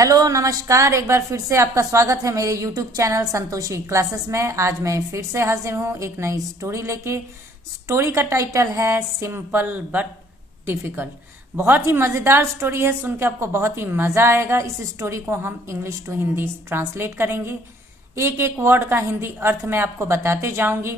Hello नमस्कार, एक बार फिर से आपका स्वागत है मेरे YouTube चैनल संतोषी क्लासेस में। आज मैं फिर से हाजिर हूँ एक नई स्टोरी लेके। स्टोरी का टाइटल है सिंपल बट डिफिकल्ट। बहुत ही मजेदार स्टोरी है, सुन के आपको बहुत ही मजा आएगा। इस स्टोरी को हम इंग्लिश टू हिंदी ट्रांसलेट करेंगे। एक एक वर्ड का हिंदी अर्थ मैं आपको बताते जाऊंगी,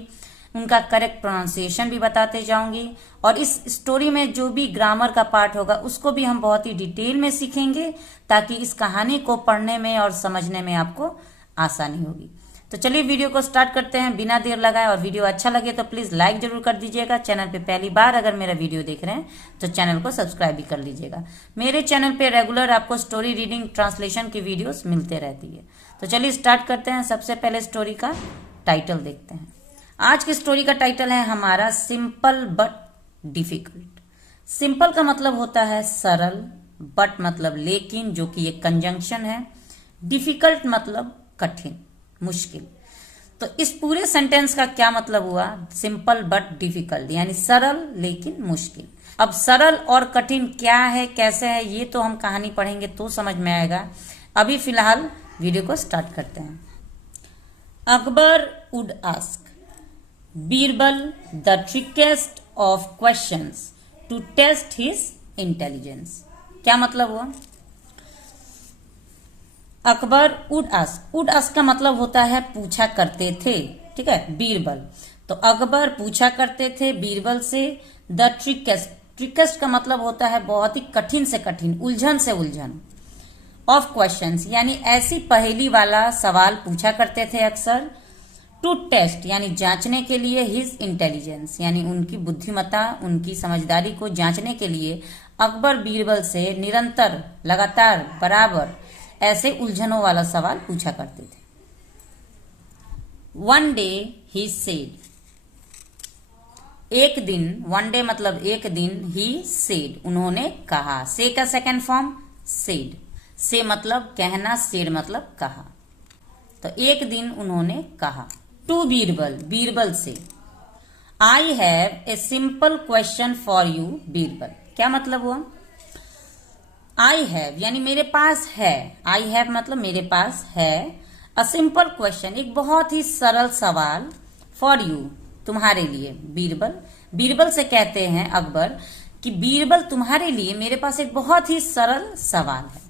उनका करेक्ट प्रोनाउंसिएशन भी बताते जाऊंगी, और इस स्टोरी में जो भी ग्रामर का पार्ट होगा उसको भी हम बहुत ही डिटेल में सीखेंगे, ताकि इस कहानी को पढ़ने में और समझने में आपको आसानी होगी। तो चलिए वीडियो को स्टार्ट करते हैं बिना देर लगाए। और वीडियो अच्छा लगे तो प्लीज लाइक जरूर कर दीजिएगा। चैनल पे पहली बार अगर मेरा वीडियो देख रहे हैं तो चैनल को सब्सक्राइब भी कर लीजिएगा। मेरे चैनल पे रेगुलर आपको स्टोरी रीडिंग ट्रांसलेशन की वीडियोस मिलते रहती है। तो चलिए स्टार्ट करते हैं। सबसे पहले स्टोरी का टाइटल देखते हैं। आज की स्टोरी का टाइटल है हमारा सिंपल बट डिफिकल्ट। सिंपल का मतलब होता है सरल, बट मतलब लेकिन, जो कि एक कंजंक्शन है। डिफिकल्ट मतलब कठिन, मुश्किल। तो इस पूरे सेंटेंस का क्या मतलब हुआ? सिंपल बट डिफिकल्ट यानी सरल लेकिन मुश्किल। अब सरल और कठिन क्या है, कैसे है, ये तो हम कहानी पढ़ेंगे तो समझ में आएगा। अभी फिलहाल वीडियो को स्टार्ट करते हैं। Akbar would ask Birbal the trickiest of questions to test his intelligence। क्या मतलब हुआ? अकबर वुड आस्क का मतलब होता है पूछा करते थे, ठीक है, बीरबल। तो अकबर पूछा करते थे बीरबल से द ट्रिकेस्ट का मतलब होता है बहुत ही कठिन से कठिन, उलझन से उलझन। ऑफ क्वेश्चंस यानी ऐसी पहेली वाला सवाल पूछा करते थे अक्सर। टू टेस्ट यानी जांचने के लिए, हिज इंटेलिजेंस यानी उनकी बुद्धिमत्ता, उनकी समझदारी को जांचने के लिए अकबर बीरबल से निरंतर, लगातार, बराबर ऐसे उलझनों वाला सवाल पूछा करते थे। वन डे ही सेड, एक दिन, वन डे मतलब एक दिन, ही सेड उन्होंने कहा। से का सेकेंड फॉर्म सेड। से मतलब कहना, सेड मतलब कहा। तो एक दिन उन्होंने कहा। टू बीरबल, बीरबल से, I have a simple question for you Birbal. क्या मतलब हुआ? आई हैव यानी मेरे पास है। आई हैव मतलब मेरे पास है। अ सिंपल क्वेश्चन एक बहुत ही सरल सवाल, फॉर यू तुम्हारे लिए बीरबल। बीरबल से कहते हैं अकबर कि बीरबल तुम्हारे लिए मेरे पास एक बहुत ही सरल सवाल है।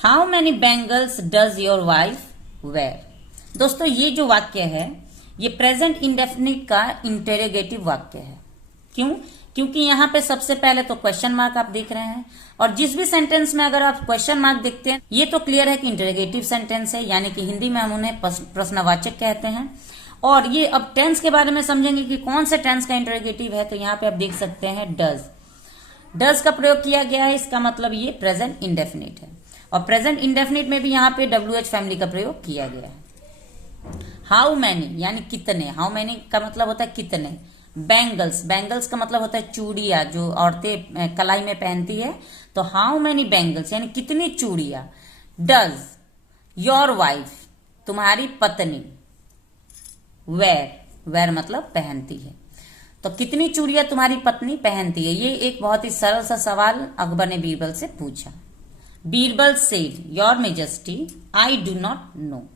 How many bangles does your wife wear. दोस्तों ये जो वाक्य है ये प्रेजेंट इंडेफिनिट का इंटेरोगेटिव वाक्य है। क्यों? क्योंकि यहाँ पे सबसे पहले तो क्वेश्चन मार्क आप देख रहे हैं, और जिस भी सेंटेंस में अगर आप क्वेश्चन मार्क देखते हैं ये तो क्लियर है कि इंटेरोगेटिव सेंटेंस है, यानी कि हिंदी में हम उन्हें प्रश्नवाचक कहते हैं। और ये अब टेंस के बारे में समझेंगे कि कौन से टेंस का इंटेरोगेटिव है। तो यहाँ पे आप देख सकते हैं डज, डज का प्रयोग किया गया है। इसका मतलब ये प्रेजेंट इंडेफिनिट है, और प्रेजेंट इंडेफिनिट में भी यहाँ पे WH फैमिली का प्रयोग किया गया है। हाउ मैनी यानी कितने, हाउ मैनी का मतलब होता है कितने। बैंगल्स, बैंगल्स का मतलब होता है चूड़ियां जो औरतें कलाई में पहनती है। तो हाउ मैनी बैंगल्स यानी कितनी चूड़ियां। डज योर वाइफ तुम्हारी पत्नी, वेयर, वेयर मतलब पहनती है। तो कितनी चूड़ियां तुम्हारी पत्नी पहनती है। ये एक बहुत ही सरल सा सवाल अकबर ने बीरबल से पूछा। Birbal said your majesty I do not know.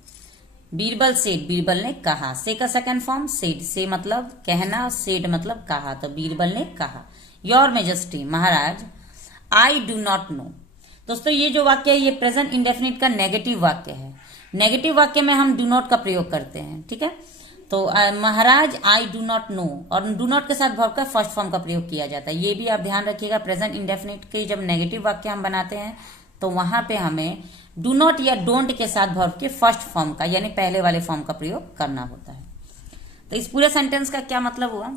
Birbal said, Birbal ने कहा। से का सेकेंड फॉर्म सेड। से मतलब कहना, सेड मतलब कहा। तो बीरबल ने कहा। Your majesty Maharaj, I do not know. दोस्तों ये जो वाक्य है ये प्रेजेंट इंडेफिनिट का नेगेटिव वाक्य है। नेगेटिव वाक्य में हम डू नॉट का प्रयोग करते हैं, ठीक है। तो महाराज आई डू नॉट नो, और डू नॉट के साथ वर्ब का फर्स्ट फॉर्म का प्रयोग किया जाता है। ये भी आप ध्यान रखिएगा, प्रेजेंट इंडेफिनिट के जब नेगेटिव वाक्य हम बनाते हैं तो वहां पे हमें डू नॉट या डोंट के साथ वर्ब के फर्स्ट फॉर्म का यानी पहले वाले फॉर्म का प्रयोग करना होता है। तो इस पूरे सेंटेंस का क्या मतलब हुआ?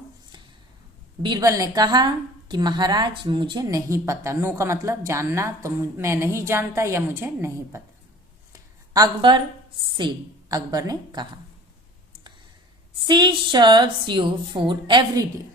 बीरबल ने कहा कि महाराज मुझे नहीं पता। नो का मतलब जानना, तो मैं नहीं जानता या मुझे नहीं पता। अकबर सेड, अकबर ने कहा। She serves you food every day.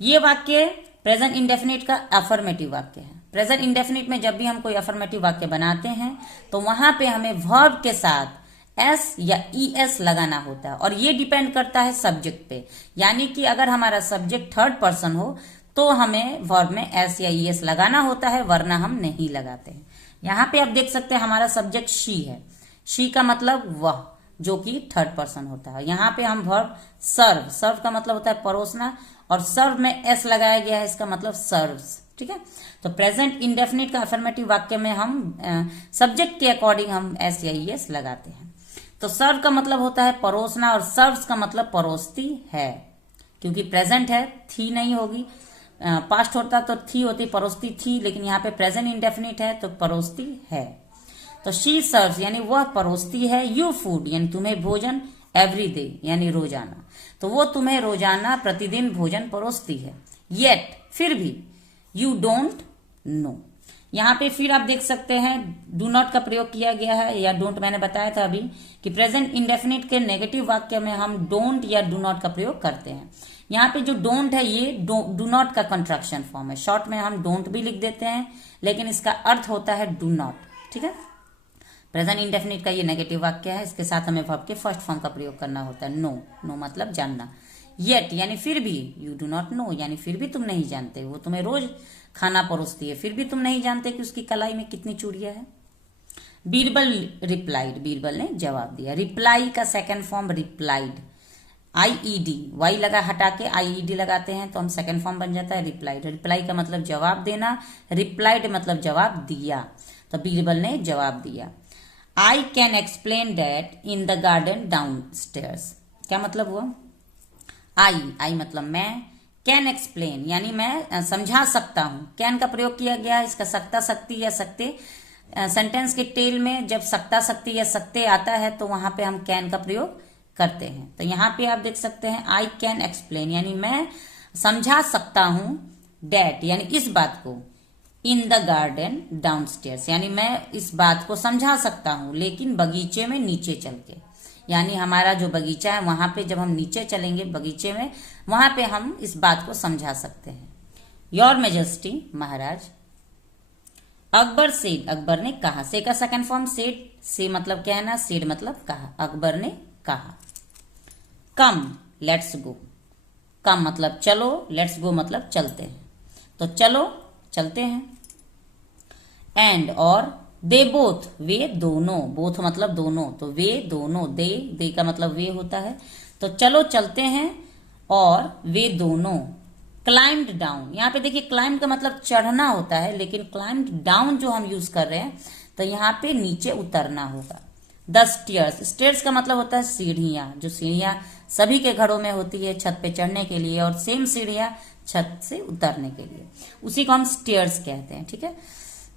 ये वाक्य प्रेजेंट इंडेफिनिट का अफर्मेटिव वाक्य है। प्रेजेंट इंडेफिनिट में जब भी हम कोई अफर्मेटिव वाक्य बनाते हैं तो वहां पे हमें वर्ब के साथ एस या ES लगाना होता है, और ये डिपेंड करता है सब्जेक्ट पे। यानी कि अगर हमारा सब्जेक्ट थर्ड पर्सन हो तो हमें वर्ब में एस या ईएस लगाना होता है, वरना हम नहीं लगाते हैं। यहाँ पे आप देख सकते हैं हमारा सब्जेक्ट शी है। शी का मतलब वह, जो कि थर्ड पर्सन होता है। यहाँ पे हम वर्ब सर्व, सर्व का मतलब होता है परोसना, और सर्व में एस लगाया गया है, इसका मतलब सर्व्स। ठीक है, तो प्रेजेंट इंडेफिनिट का अफर्मेटिव वाक्य में हम सब्जेक्ट के अकॉर्डिंग हम एस या ईएस लगाते हैं। तो सर्व का मतलब होता है परोसना, और सर्व्स का मतलब परोसती है। क्योंकि प्रेजेंट है, थी नहीं होगी, पास्ट होता तो थी होती, परोसती थी, लेकिन यहाँ पे प्रेजेंट इंडेफिनिट है तो परोसती है। तो शी सर्व्स यानी वह परोसती है, यू फूड यानी तुम्हें भोजन, एवरी डे यानी रोजाना, तो वो तुम्हें रोजाना प्रतिदिन भोजन परोसती है। येट फिर भी, यू डोंट नो। यहाँ पे फिर आप देख सकते हैं डू नॉट का प्रयोग किया गया है, या डोंट मैंने बताया था अभी कि प्रेजेंट इंडेफिनिट के नेगेटिव वाक्य में हम डोंट या डू नॉट का प्रयोग करते हैं। यहाँ पे जो डोंट है ये डू नॉट का कंट्रैक्शन फॉर्म है। शॉर्ट में हम डोंट भी लिख देते हैं, लेकिन इसका अर्थ होता है डू नॉट। ठीक है, प्रेजेंट इंडेफिनिट का ये नेगेटिव वाक्य है, इसके साथ हमें वर्ब के फर्स्ट फॉर्म का प्रयोग करना होता है। नो, नो मतलब जानना। येट यानी फिर भी, यू डू नॉट नो यानी फिर भी तुम नहीं जानते, वो तुम्हें रोज खाना परोसती है, फिर भी तुम नहीं जानते कि उसकी कलाई में कितनी चूड़ियां है। बीरबल रिप्लाइड, बीरबल ने जवाब दिया। रिप्लाई का second form replied, IED, Y लगा हटा के आईईडी लगाते हैं तो हम सेकंड फॉर्म बन जाता है रिप्लाइड। रिप्लाई का मतलब जवाब देना, रिप्लाइड मतलब जवाब दिया, तो बीरबल ने जवाब दिया। I can explain that in the garden down stairs, क्या मतलब हुआ? आई मतलब मैं, कैन एक्सप्लेन यानी मैं समझा सकता हूं। कैन का प्रयोग किया गया है, इसका सकता सकती या सकते, सेंटेंस के टेल में जब सकता सकती या सकते आता है तो वहां पे हम कैन का प्रयोग करते हैं। तो यहाँ पे आप देख सकते हैं आई कैन एक्सप्लेन यानी मैं समझा सकता हूं, डैट यानी इस बात को, इन द गार्डन डाउनस्टेयर्स यानी मैं इस बात को समझा सकता हूं लेकिन बगीचे में नीचे चल के, यानी हमारा जो बगीचा है वहां पे जब हम नीचे चलेंगे बगीचे में, वहां पे हम इस बात को समझा सकते हैं। Your majesty Maharaj. Akbar said, Akbar ने कहा। से का सेकंड फॉर्म सेड, से मतलब कहना, सेड मतलब कहा। अकबर ने कहा। कम लेट्स गो, कम मतलब चलो, लेट्स गो मतलब चलते हैं, तो चलो चलते हैं। एंड और दे बोथ, वे दोनों, बोथ मतलब दोनों, तो वे दोनों, दे का मतलब वे होता है, तो चलो चलते हैं और वे दोनों। क्लाइम्ड डाउन, यहाँ पे देखिए क्लाइम्ब का मतलब चढ़ना होता है, लेकिन क्लाइम्ड डाउन जो हम यूज कर रहे हैं तो यहाँ पे नीचे उतरना होगा। द स्टेयर्स, स्टेयर्स का मतलब होता है सीढ़ियां, जो सीढ़ियां सभी के घरों में होती है छत पे चढ़ने के लिए, और सेम सीढ़ियां छत से उतरने के लिए, उसी को हम स्टेयर्स कहते हैं। ठीक है,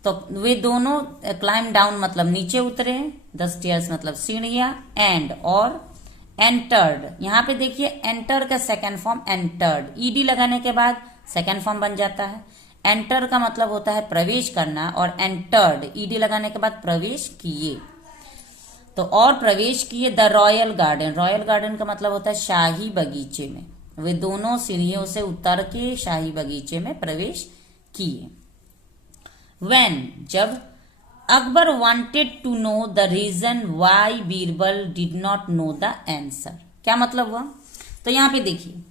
तो वे दोनों, क्लाइम डाउन मतलब नीचे उतरे, द स्टेयर्स मतलब सीढ़ियां, एंड और एंटर्ड, यहाँ पे देखिए एंटर का सेकंड फॉर्म एंटर्ड, ईडी लगाने के बाद सेकंड फॉर्म बन जाता है। एंटर का मतलब होता है प्रवेश करना, और एंटर्ड ईडी लगाने के बाद प्रवेश किए, तो और प्रवेश किए the royal garden, royal garden का मतलब होता है शाही बगीचे में, वे दोनों सीढ़ियों से उतर के शाही बगीचे में प्रवेश किए। When, जब Akbar wanted to know the reason why Birbal did not know the answer, क्या मतलब हुआ? तो यहाँ पे देखिए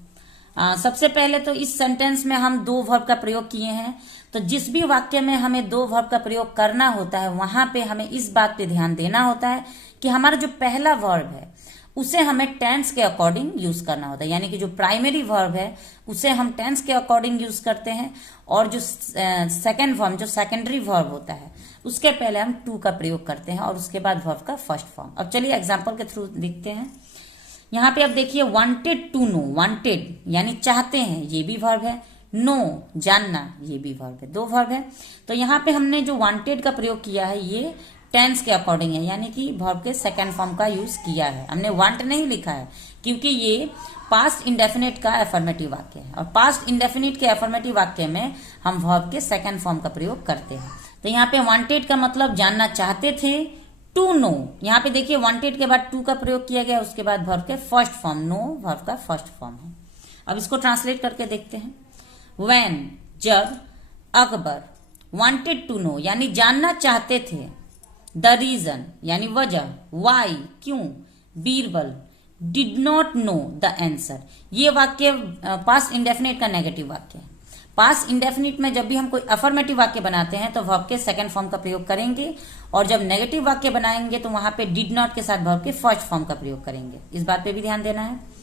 सबसे पहले तो इस सेंटेंस में हम दो वर्ब का प्रयोग किए हैं, तो जिस भी वाक्य में हमें दो वर्ब का प्रयोग करना होता है वहां पे हमें इस बात पे ध्यान देना होता है कि हमारा जो पहला वर्ब है उसे हमें टेंस के अकॉर्डिंग यूज करना होता है, यानी कि जो प्राइमरी वर्ब है उसे हम टेंस के अकॉर्डिंग यूज करते हैं, और जो सेकंड फॉर्म, जो सेकेंडरी वर्ब होता है उसके पहले हम टू का प्रयोग करते हैं, और उसके बाद वर्ब का फर्स्ट फॉर्म। अब चलिए एग्जाम्पल के थ्रू देखते हैं। यहाँ पे आप देखिए वांटेड टू नो, वांटेड यानी चाहते हैं, ये भी वर्ब है, नो जानना, ये भी वर्ब है, दो वर्ब है। तो यहाँ पे हमने जो वांटेड का प्रयोग किया है ये टेंस के अकॉर्डिंग है, यानी कि वर्ब के सेकंड फॉर्म का यूज किया है, हमने वांट नहीं लिखा है, क्योंकि ये पास्ट इंडेफिनिट का अफर्मेटिव वाक्य है, और पास्ट इंडेफिनिट के अफर्मेटिव वाक्य में हम वर्ब के सेकंड फॉर्म का प्रयोग करते हैं। तो यहाँ पे वांटेड का मतलब जानना चाहते थे, टू नो, यहाँ पे देखिए वांटेड के बाद टू का प्रयोग किया गया, उसके बाद वर्ब के फर्स्ट फॉर्म, नो वर्ब का फर्स्ट फॉर्म है। अब इसको ट्रांसलेट करके देखते हैं। व्हेन, जब अकबर, वांटेड टू नो यानी जानना चाहते थे, द रीजन यानी वजह, वाई क्यों, Birbal did not know the answer, ये वाक्य पास्ट इंडेफिनिट का नेगेटिव वाक्य है। पास्ट इंडेफिनिट में जब भी हम कोई अफर्मेटिव वाक्य बनाते हैं तो वर्ब के सेकंड फॉर्म का प्रयोग करेंगे, और जब नेगेटिव वाक्य बनाएंगे तो वहां पे डिड नॉट के साथ वर्ब के फर्स्ट फॉर्म का प्रयोग करेंगे। इस बात पे भी ध्यान देना है।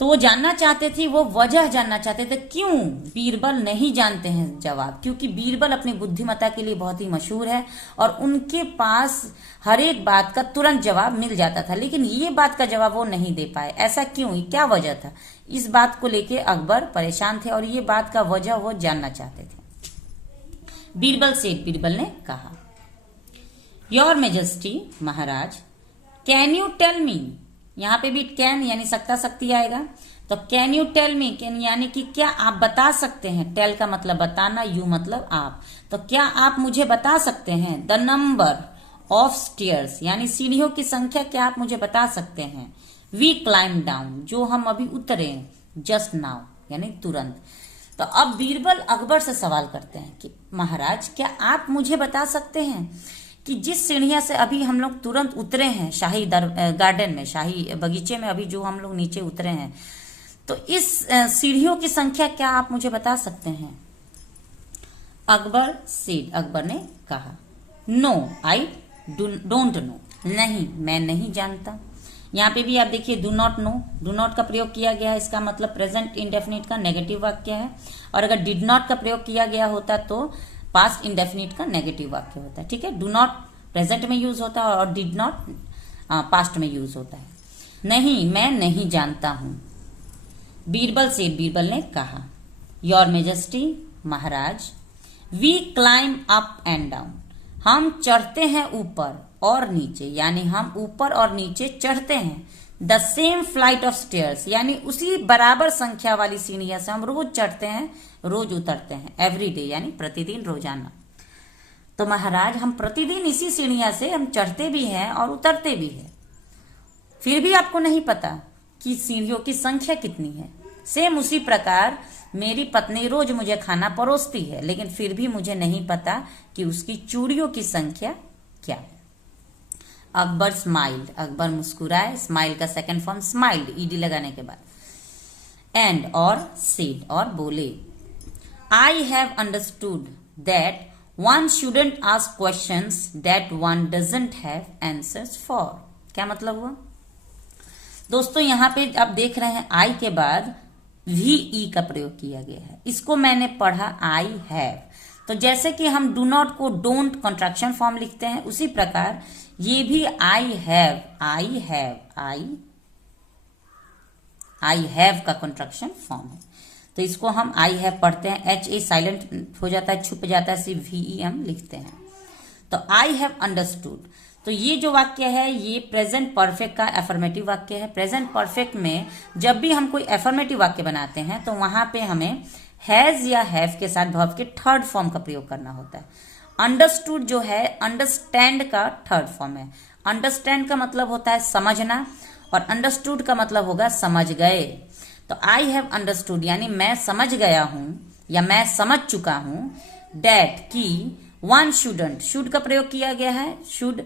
तो वो जानना चाहते थे, वो वजह जानना चाहते थे क्यों बीरबल नहीं जानते हैं जवाब, क्योंकि बीरबल अपनी बुद्धिमत्ता के लिए बहुत ही मशहूर है और उनके पास हर एक बात का तुरंत जवाब मिल जाता था, लेकिन ये बात का जवाब वो नहीं दे पाए। ऐसा क्यों, क्या वजह था? इस बात को लेके अकबर परेशान थे और ये बात का वजह वो जानना चाहते थे। बीरबल से बीरबल ने कहा, your majesty Maharaj, can you tell me, यहाँ पे भी कैन यानी सकता शक्ति आएगा, तो can you tell me, can यानी कि क्या आप बता सकते हैं, टेल का मतलब बताना, यू मतलब आप, तो क्या आप मुझे बता सकते हैं, द नंबर ऑफ स्टेयर्स यानी सीढ़ियों की संख्या क्या आप मुझे बता सकते हैं, वी क्लाइम डाउन जो हम अभी उतरे, जस्ट नाउ यानी तुरंत। तो अब बीरबल अकबर से सवाल करते हैं कि महाराज क्या आप मुझे बता सकते हैं कि जिस सीढ़ियां से अभी हम लोग तुरंत उतरे हैं शाही गार्डन में, शाही बगीचे में अभी जो हम लोग नीचे उतरे हैं, तो इस सीढ़ियों की संख्या क्या आप मुझे बता सकते हैं? अकबर सेड, अकबर ने कहा, नो आई डोंट नो, नहीं मैं नहीं जानता। यहाँ पे भी आप देखिए do not know, do not का प्रयोग किया गया है, इसका मतलब प्रेजेंट इंडेफिनिट का नेगेटिव वाक्य है, और अगर डिड नॉट का प्रयोग किया गया होता तो पास्ट इंडेफिनिट का नेगेटिव वाक्य होता है। ठीक है, डू नॉट प्रेजेंट में यूज होता है और डिड नॉट पास्ट में यूज होता है। नहीं मैं नहीं जानता हूं। बीरबल से बीरबल ने कहा, your majesty Maharaj, we climb up and down, हम चढ़ते हैं ऊपर और नीचे, यानी हम ऊपर और नीचे चढ़ते हैं। The same flight of stairs यानी उसी बराबर संख्या वाली सीढ़ियां से हम रोज चढ़ते हैं रोज उतरते हैं, एवरी डे यानी प्रतिदिन, रोजाना। तो महाराज हम प्रतिदिन इसी सीढ़ियां से हम चढ़ते भी हैं और उतरते भी हैं, फिर भी आपको नहीं पता कि सीढ़ियों की संख्या कितनी है। सेम उसी प्रकार मेरी पत्नी रोज मुझे खाना परोसती है, लेकिन फिर भी मुझे नहीं पता कि उसकी चूड़ियों की संख्या क्या है। अकबर स्माइल्ड, अकबर मुस्कुराए, स्माइल का सेकंड फॉर्म स्माइल्ड, ईडी लगाने के बाद, एंड और सेड और बोले, I have understood that one shouldn't ask questions that one doesn't have answers for. क्या मतलब हुआ दोस्तों? यहां पे आप देख रहे हैं आई के बाद वी ई का प्रयोग किया गया है, इसको मैंने पढ़ा आई हैव। तो जैसे कि हम डू नॉट को डोंट कॉन्ट्रैक्शन फॉर्म लिखते हैं, उसी प्रकार ये भी I have, I have, I have का कॉन्ट्रैक्शन फॉर्म है। तो इसको हम आई हैव पढ़ते हैं, एच ए साइलेंट हो जाता है, छुप जाता है, सिर्फ वी ई एम लिखते हैं। तो आई हैव अंडरस्टूड, तो ये जो वाक्य है ये प्रेजेंट परफेक्ट का एफर्मेटिव वाक्य है। प्रेजेंट परफेक्ट में जब भी हम कोई एफर्मेटिव वाक्य बनाते हैं तो वहां पे हमें हैज या हैव के साथ वर्ब के थर्ड फॉर्म का प्रयोग करना होता है। अंडरस्टूड जो है अंडरस्टैंड का थर्ड फॉर्म है। अंडरस्टैंड का मतलब होता है समझना और अंडरस्टूड का मतलब होगा समझ गए। तो आई हैव अंडरस्टूड यानी मैं समझ गया हूं या मैं समझ चुका हूं दैट की वन शुडंट, शुड का प्रयोग किया गया है। शुड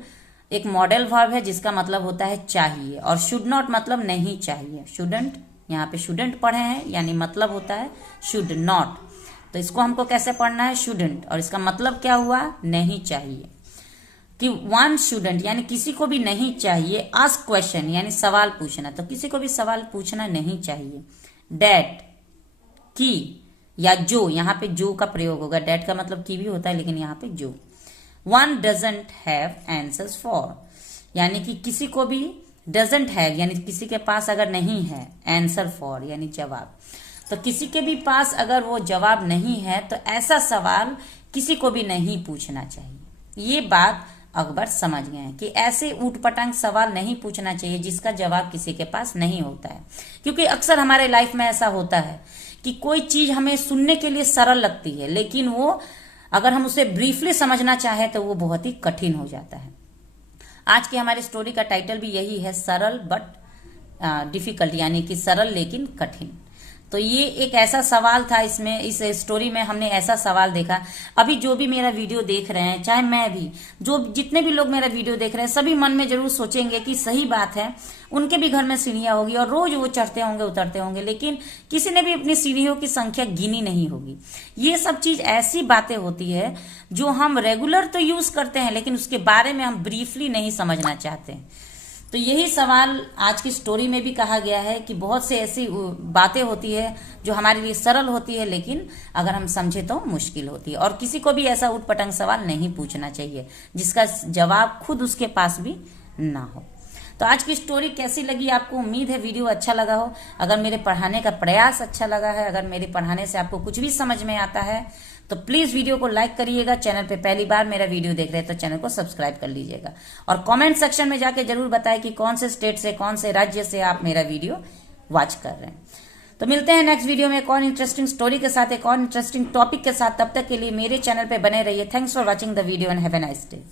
एक मॉडल वर्ब है जिसका मतलब होता है चाहिए, और शुड नॉट मतलब नहीं चाहिए। शुडंट यहाँ पे शुडंट पढ़े हैं यानी मतलब होता है शुड नॉट, तो इसको हमको कैसे पढ़ना है? शुडंट, और इसका मतलब क्या हुआ? नहीं चाहिए। कि वन शुडंट यानी किसी को भी नहीं चाहिए आस्क क्वेश्चन यानी सवाल पूछना, तो किसी को भी सवाल पूछना नहीं चाहिए। डैट की या जो, यहाँ पे जो का प्रयोग होगा, डैट का मतलब की भी होता है लेकिन यहाँ पे जो। One doesn't have answers for यानी कि किसी को भी डजंट हैव यानी किसी के पास अगर नहीं है, आंसर फॉर यानी जवाब, तो किसी के भी पास अगर वो जवाब नहीं है तो ऐसा सवाल किसी को भी नहीं पूछना चाहिए। ये बात अकबर समझ गए हैं कि ऐसे ऊटपटांग सवाल नहीं पूछना चाहिए जिसका जवाब किसी के पास नहीं होता है, क्योंकि अक्सर हमारे लाइफ में ऐसा होता है कि कोई चीज हमें सुनने के लिए सरल लगती है लेकिन वो अगर हम उसे ब्रीफली समझना चाहे तो वो बहुत ही कठिन हो जाता है। आज की हमारी स्टोरी का टाइटल भी यही है, सरल बट डिफिकल्ट, यानी कि सरल लेकिन कठिन। तो ये एक ऐसा सवाल था, इसमें इस स्टोरी में हमने ऐसा सवाल देखा। अभी जो भी मेरा वीडियो देख रहे हैं, चाहे मैं भी, जो जितने भी लोग मेरा वीडियो देख रहे हैं, सभी मन में जरूर सोचेंगे कि सही बात है, उनके भी घर में सीढ़ियां होगी और रोज वो चढ़ते होंगे उतरते होंगे, लेकिन किसी ने भी अपनी सीढ़ियों की संख्या गिनी नहीं होगी। ये सब चीज ऐसी बातें होती है जो हम रेगुलर तो यूज करते हैं, लेकिन उसके बारे में हम ब्रीफली नहीं समझना चाहते। तो यही सवाल आज की स्टोरी में भी कहा गया है कि बहुत से ऐसी बातें होती है जो हमारे लिए सरल होती है, लेकिन अगर हम समझे तो मुश्किल होती है। और किसी को भी ऐसा उटपटांग सवाल नहीं पूछना चाहिए जिसका जवाब खुद उसके पास भी ना हो। तो आज की स्टोरी कैसी लगी आपको? उम्मीद है वीडियो अच्छा लगा हो। अगर मेरे पढ़ाने का प्रयास अच्छा लगा है, अगर मेरे पढ़ाने से आपको कुछ भी समझ में आता है, तो प्लीज वीडियो को लाइक करिएगा। चैनल पे पहली बार मेरा वीडियो देख रहे हैं तो चैनल को सब्सक्राइब कर लीजिएगा। और कमेंट सेक्शन में जाके जरूर बताएं कि कौन से स्टेट से, कौन से राज्य से आप मेरा वीडियो वॉच कर रहे हैं। तो मिलते हैं नेक्स्ट वीडियो में एक और इंटरेस्टिंग स्टोरी के साथ, एक और इंटरेस्टिंग टॉपिक के साथ। तब तक के लिए मेरे चैनल पे बने रहिए। Thanks for watching the video and have a nice day.